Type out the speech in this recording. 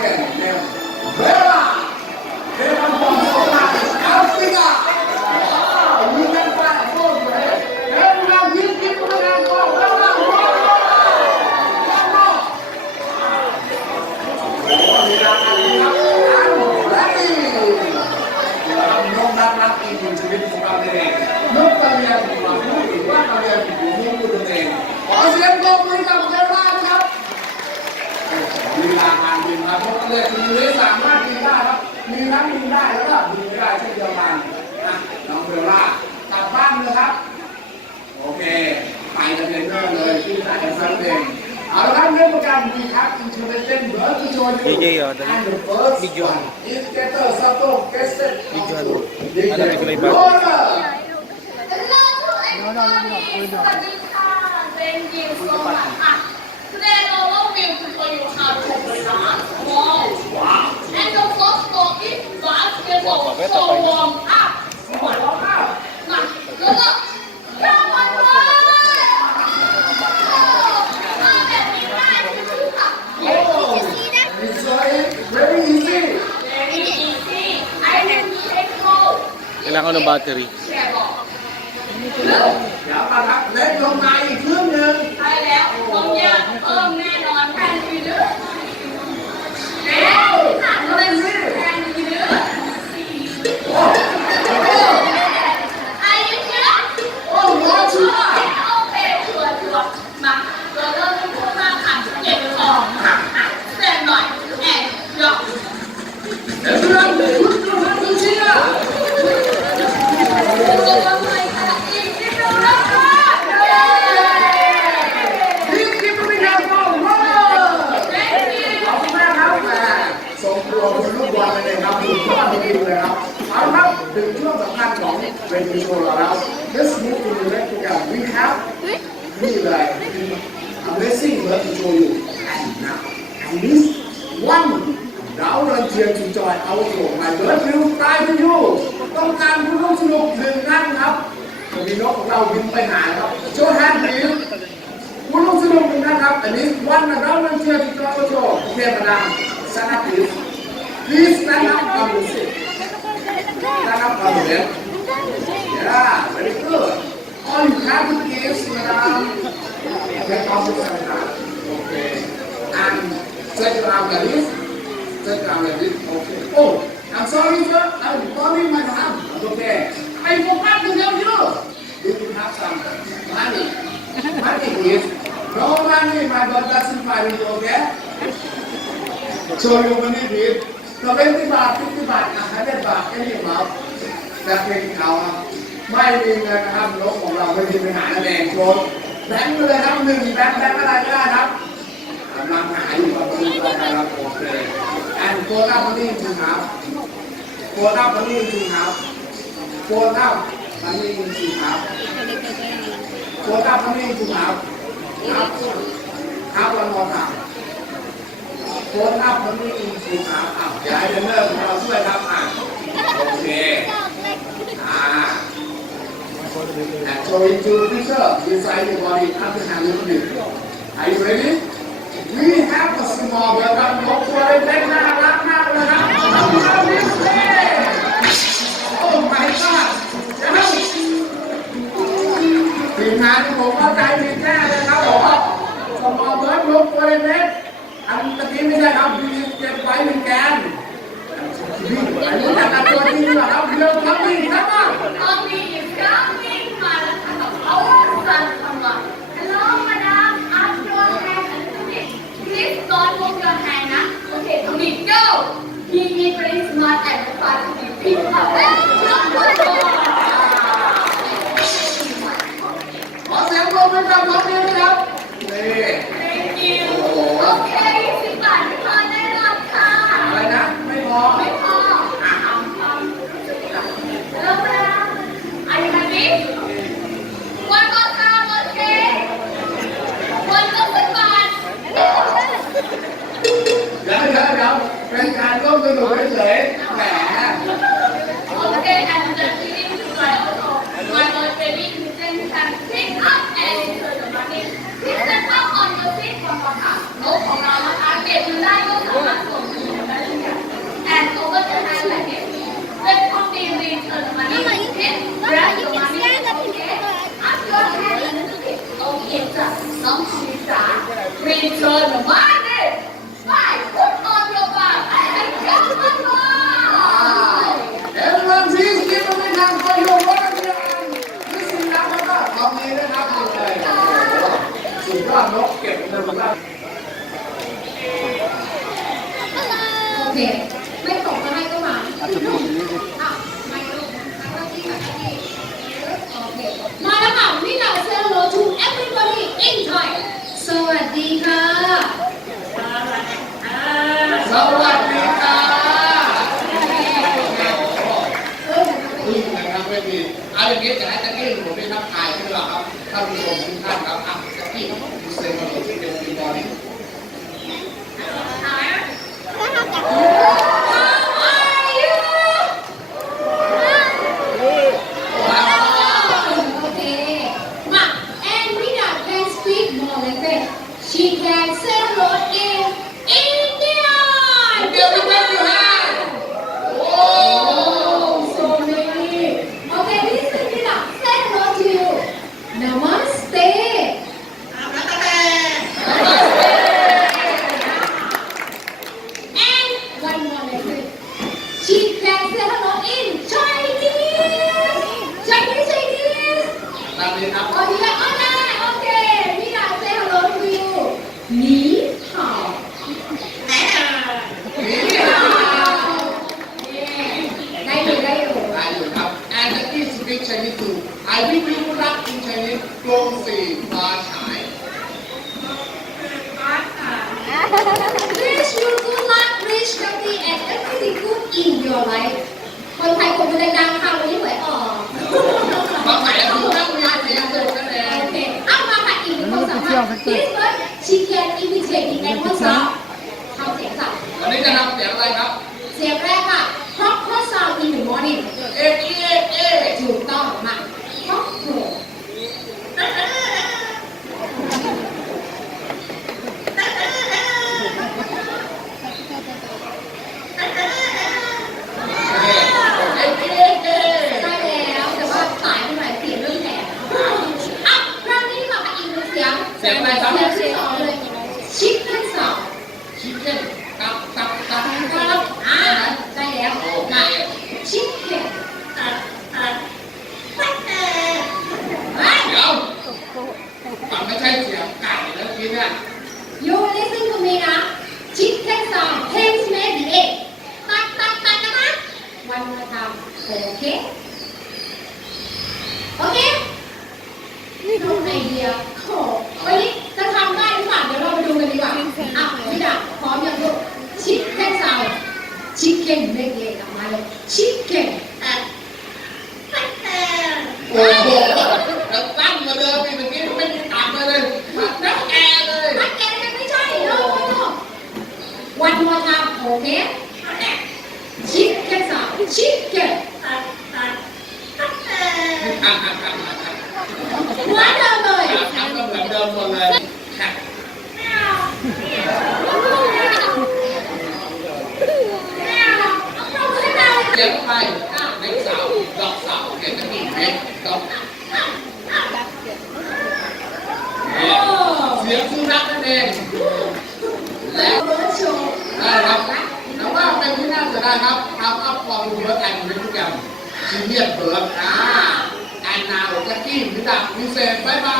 again. Vera! Vera from South Africa! Wow, you can find a photo here. Everyone, give them a hand for Vera!น้องรักอีกหนึ่งชีวิตของเราเองน้องการเรียนของเราพูดถึงว่าการเรียนของผู้ตัวเองขอเสียงปรบมือกับเวลาครับลีลาการบินครับเพราะเรียนคุณเลยสามารถบินได้ครับมีทั้งบินได้แล้วก็บินไม่ได้เช่นเดียวกันน้องเวลากลับบ้านเลยครับโอเคไปกับเทรนเนอร์เลยที่ได้กันสักเพลงเอาละครับเรื่องประกันมีครับอินเทอร์เน็ตเล่นเบิร์ดที่โชว์อยู่ and the first one is Gator Sato Gesset Today our will to show you how to dance ball. Wow. And the first song is basketball. So warm up. Warm up. Now, look. Come on, boy. It's very easy. Very easy. I will take hold. Kailangan ng battery. เดี๋ยวมาครับเล่นลงมาอีกครึ่งหนึ่ง ใช่แล้วต้องยากเพิ่มแน่นอนแทนดีเด้อแล้วถามเลยสิแทนดีเด้ออายุเยอะ โอ้โหชัวร์ โอเคชัวร์มาเราเริ่มพูดมาขันเก็บของเสร็จหน่อยแอนยก เดี๋ยวเราดูดูดูเชียร์ ตัวทำไมคะอีกนิดนึงนะคะ ทีมที่ไม่ได้เข้ารอบขอบคุณมากครับส่งตัวคุณลูกบอลเลยครับถูกต้องจริงๆเลยครับเอาละครับถึงช่วงสำคัญของเวทีโชว์เราแล้ว Let's move to the next program we have นี่เลย Amazing work to show you and now and this one now volunteer to join our show my bird will fly to you ต้องการผู้ร่วมสนุกหนึ่งท่านครับมีนกของเราบินไปหาครับโชว์แฮนด์บิลผู้ร่วมสนุกหนึ่งท่านครับอันนี้ one now volunteer to join our show โอเคมาดาม stand up please stand up on the seat stand up on the left yeah very good all you have to give madam take off your sandal okay and set your arm like this set your arm like this okay oh I'm sorry sir I'm sorry madam okay I forgot to tell you you will have some money money please no money my bird doesn't find you okay show you money please 20 บาท50 บาท100 บาทแค่นี้ครับแต่เพลงเขาไม่มีเงินนะครับนกของเราไม่มีปัญหาแดงโคตรแบงค์เลยครับ1แบงค์อะไรก็ได้ครับกำลังหาอยู่กับคุณนะครับโอเค and fold up money into half fold up money into half fold up money into half fold up money into half half one more time fold up money into half เดี๋ยวให้เทรนเนอร์ของเราช่วยครับโอเคand so into the picture inside the body after having it are you ready we have a small welcome นกตัวเล็กๆน่ารักมากเลยครับน้องๆ display oh my god ทีมงานที่ผมเข้าใจผิดแน่เลยครับผมสมองเบิร์ดนกตัวเล็กๆอันตะกี้ไม่ใช่ครับเก็บไว้เป็นแกนอันนี้จากการตัวจริงหรือเปล่าครับเริ่มทำนี่ครับ Mommy is coming มาแล้วค่ะเอาสันทำมา Hello madam up your hand a little bit please don't move your hand นะ Okay ตรงนี้ go he is very smart and fast to be picked up ขอเสียงปรบมือกับน้องนิวนะครับนี่ Thank you โอเค20 บาทไม่พอแน่นอนค่ะ อะไรนะไม่พอ ไม่พอHello madam are you happy one more time okay 1,000 บาท เดี๋ยวเป็นการร่วมสนุกเฉยๆแหม Okay, and the feeling to try also. My boy baby, you can pick up and enter the money. Please stand up on your feet one more time. นกของเรานะคะเก็บเงินได้ก็สามารถส่งคืน เคไม่ตกก็ให้ก็มาอ่ะไม่ลูกแล้วก็ที่แบบนี้โอเคมาแล้วค่ะนี่เรา say hello to everybody in Thai สวัสดีค่ะ สวัสดีค่ะพึ่งนะครับไม่มีเอาอย่างนี้จะให้ตะกี้ผมได้ทักทายขึ้นหรอครับท่านผู้ชมทุกท่านครับอ่ะตะกี้ดูเซนมาเลยที่เดียวมีบอลนี่ Okay. Ma, and Rita can speak more language. She can say hello in Indian. Oh, so many. Okay, listen, Rita. Say hello to you. Namaste. And one more language. She can say hello in Chinese. Chinese. ตามนี้ครับ Oh, yeah, okay. Rita, say hello to you. Ni hao. นี่ ได้อยู่ได้อยู่ ได้อยู่ครับ and ตะกี้ speak Chinese too I wish you good luck in Chinese กรงสี่ฟ้าฉาย Wish you good luck, rich, healthy, and everything good in your life. คนไทยคนดังๆค่ะวันนี้หวยออก บางไหนดูนักเรียนเสียงเดียวกันเอง โอเคเอามาค่ะอีกหนึ่งความสามารถ This bird she can imitate the animal sound ทำเสียงสัตว์ วันนี้จะทำเสียงอะไรครับ เสียงแรกค่ะ Proper sound in the morning เอ๊ะเอ๊ะเอ๊ะ ถูกต้องมา Proper เอ๊ะเอ๊ะเอ๊ะ ใช่แล้วแต่ว่าสายไปหน่อยเสียงเริ่มแหบอ่ะครั้งนี้มาค่ะอีกหนึ่งเสียง เสียงอะไรครับ เสียงที่สองเลย Chicken sound ชิคเก้นตับตับตับ ครับใช่แล้วมา Chicken เดี๋ยวมันไม่ใช่เสียงไก่แล้วทีเนี่ย You listen to me นะ Chicken sound hens make the egg ตัดนะ One more time Okay Okay no idea โอ้วันนี้จะทำได้หรือเปล่าเดี๋ยวเราไปดูกันดีกว่าอ่ะพี่ดาพร้อมยังลูก Chicken sound Chicken make the egg ออกมาเลย Chicken โอ้โหแล้วตั้งมาเดิมอีกเมื่อกี้ไม่มีตัดมาเลยนักแอร์เลย อันแกยังไม่ใช่ no no One more time Okay Chicken sound Chicken เหมือนเดิมเลย ทำก็เหมือนเดิมหมดเลยค่ะเลี้ยงไปในเสาดอกเสาเห็นจะมีเม็ดดอกเสียงสุนัขนั่นเองแล้วนะครับแต่ว่าเป็นที่น่าเสียดายครับทำอัพฟอร์มดูแล้วแต่งเป็นทุกอย่างซีเรียสเบิร์ดand now ตะกี้พี่ดักพี่เซนบายบาย